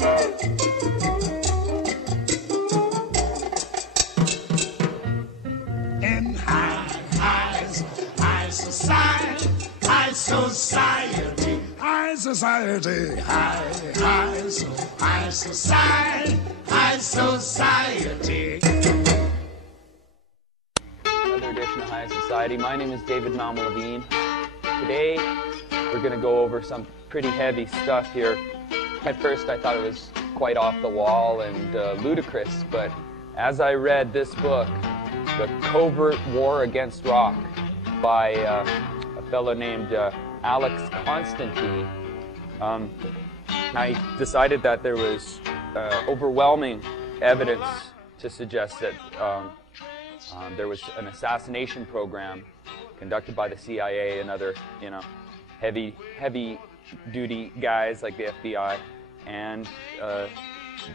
In high society, high society, high society, high society, high society. Another edition of High Society. My name is David Malmo-Levine. Today, we're going to go over some pretty heavy stuff here. At first, I thought it was quite off the wall and ludicrous, but as I read this book, The Covert War Against Rock, by a fellow named Alex Constantine, I decided that there was overwhelming evidence to suggest that there was an assassination program conducted by the CIA and other, heavy-duty guys like the FBI, and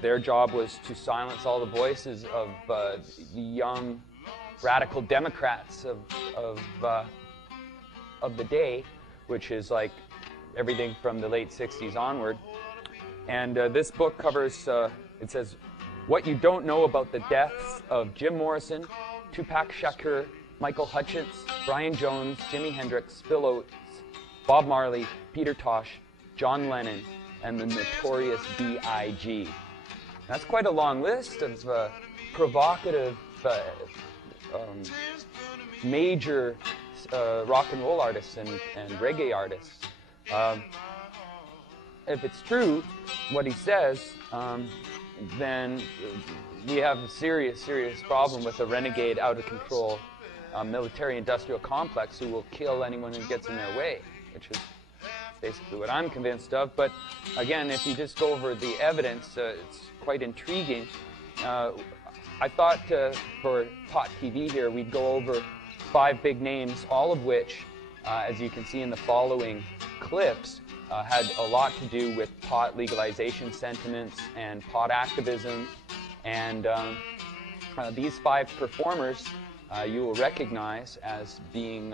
their job was to silence all the voices of the young radical Democrats of the day, which is like everything from the late 60s onward. And this book covers, it says, what you don't know about the deaths of Jim Morrison, Tupac Shakur, Michael Hutchence, Brian Jones, Jimi Hendrix, Phil Oates, Bob Marley, Peter Tosh, John Lennon, and the notorious B.I.G. That's quite a long list of provocative, major rock and roll artists and reggae artists. If it's true, what he says, then we have a serious problem with a renegade, out-of-control military-industrial complex who will kill anyone who gets in their way, which is basically what I'm convinced of. But again, if you just go over the evidence, it's quite intriguing. I thought for Pot TV here, we'd go over 5 big names, all of which, as you can see in the following clips, had a lot to do with pot legalization sentiments and pot activism. And these 5 performers you will recognize as being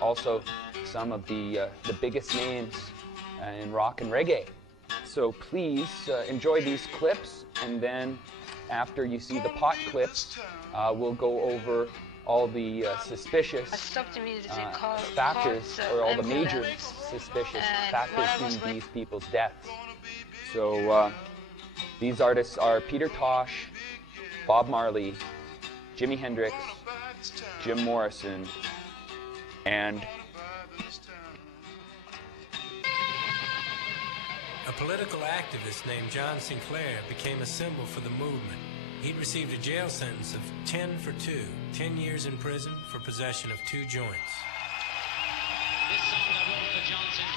also some of the biggest names in rock and reggae. So please enjoy these clips, and then after you see the pot clips, we'll go over all the suspicious factors, or all the major suspicious factors in these people's deaths. So these artists are Peter Tosh, Bob Marley, Jimi Hendrix, Jim Morrison, and a political activist named John Sinclair became a symbol for the movement. He'd received a jail sentence of 10 for 2, 10 years in prison for possession of 2 joints. This song I wrote for John Sinclair.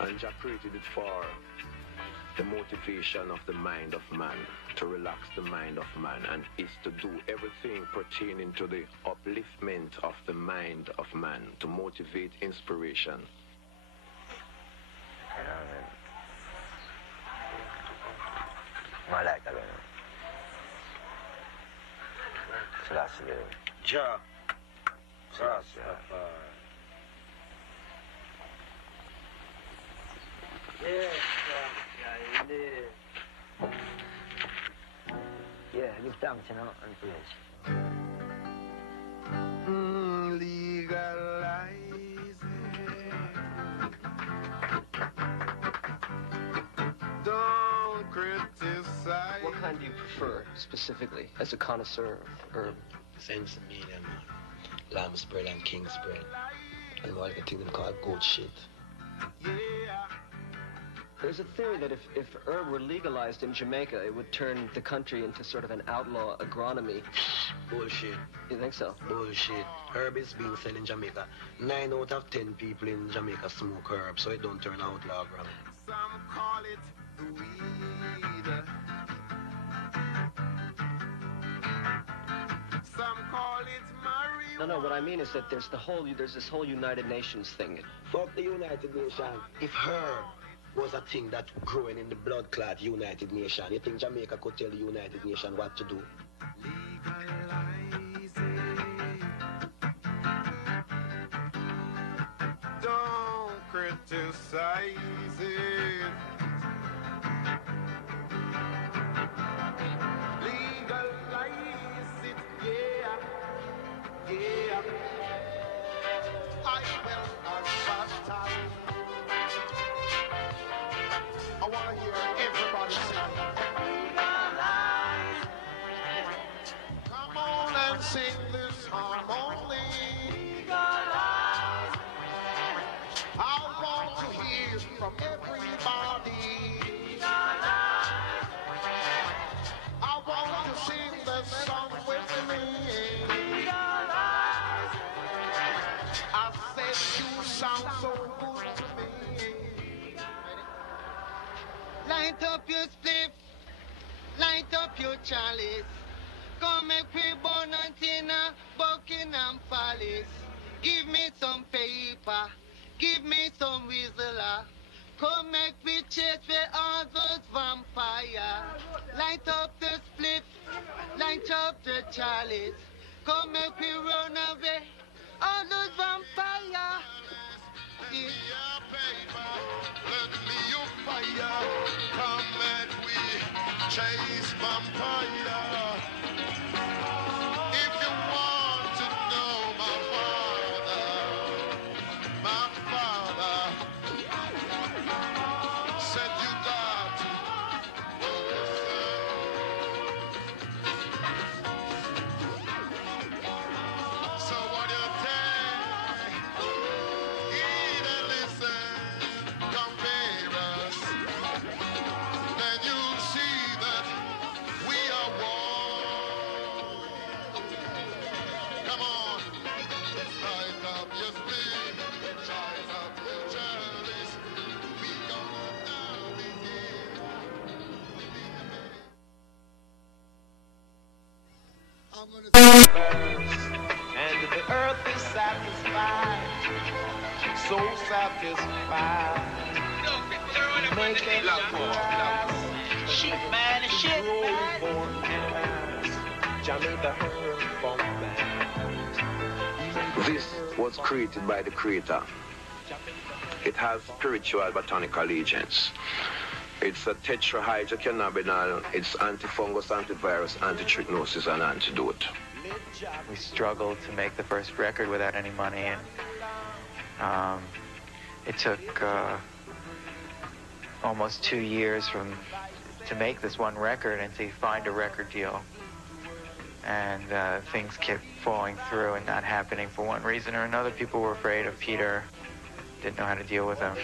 And Jah created it for the motivation of the mind of man, to relax the mind of man, and is to do everything pertaining to the upliftment of the mind of man, to motivate inspiration. Jah. Yeah, give thanks, you know, and praise. Legalize it. Don't criticize. What kind do you prefer, specifically, as a connoisseur of herb? Sense medium. clam spread and king spread. And more like a thing them called goat shit. There's a theory that if herb were legalized in Jamaica, it would turn the country into sort of an outlaw agronomy. Bullshit. You think so? Bullshit. Herb is being sold in Jamaica. 9 out of 10 people in Jamaica smoke herb, so it don't turn outlaw agronomy. Some call it weed. Some call it marijuana. No, what I mean is that there's this whole United Nations thing. Fuck the United Nations. If herb was a thing that growing in the blood clot United Nations, you think Jamaica could tell the United Nations what to do? Legalize it. Don't criticize it. Legalize it, yeah, yeah. I will advertise. I want to hear everybody sing. Come on and sing this harmony. I want to hear from everybody. I want to sing the song with me. I said you sound so good to me. Light up your spliff, light up your chalice. Come make we burn until Buckingham Palace. Give me some paper, give me some whistle. Come make we chase with all those vampires. Light up the spliff, light up the chalice. Come make we run away all those vampires. Lend me your fire. Come and we chase vampire. If you want to know my father said you got to know yourself. So what you take? Eat and listen, compare us. Then you'll see that we are one. Come on, light up your spleen, light up your chalice. We gonna now begin. I'm gonna and the earth is satisfied, so satisfied. Make it Shit, man, and shit, man. This was created by the creator. It has spiritual botanical agents. It's a tetrahydrocannabinol. It's antifungus, antivirus, anti-trichinosis, and antidote. We struggled to make the first record without any money, and it took almost 2 years to make this one record and to find a record deal. And things kept falling through and not happening for one reason or another. People were afraid of Peter, didn't know how to deal with him.